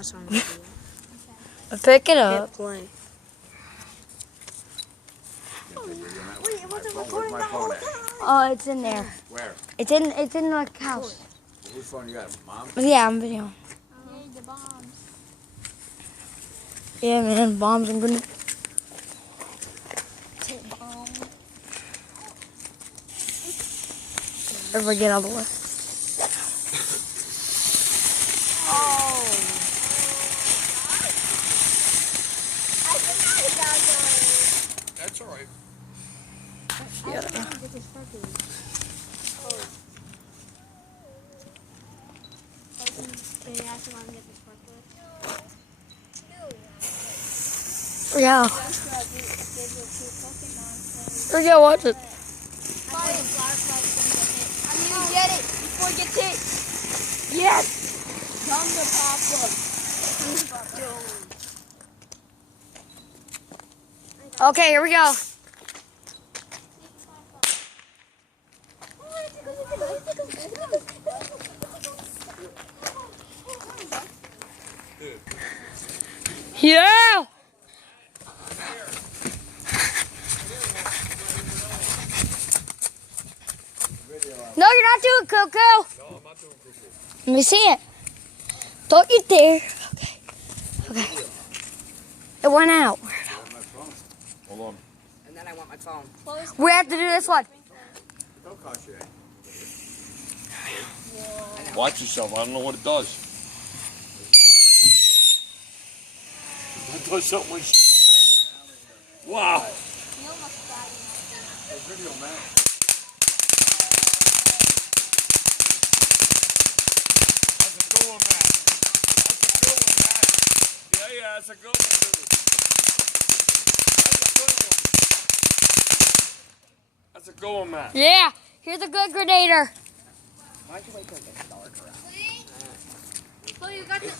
house on video. Pick it up. Hit play. Wait, it wasn't recording the whole time. Oh, it's in there. Where? It's in the house. Whose phone you got? Mom? Yeah, I'm video. Need the bombs. Yeah, man, bombs. I'm gonna. Everybody get out of the way. Oh. That's alright. Yeah. Can you ask him how to get the sparklers? Yeah. Yeah, watch it. Get it before it gets hit. Yes! Come to Papa. Okay, here we go. Yeah! No, you're not doing cuckoo. No, I'm not doing cuckoo. Let me see it. Don't you dare. Okay. Okay. It went out. Hold on. And then I want my phone. We have to do this one. Don't cost you Watch yourself. I don't know what it does. It does something when she... Wow. Video, man. That's a good one, Matt. That's a good one, Matt. Yeah, that's a good one, dude. That's a good one, Matt. Yeah. Here's a good grenader. Why'd you wait till it gets darker out? So you got the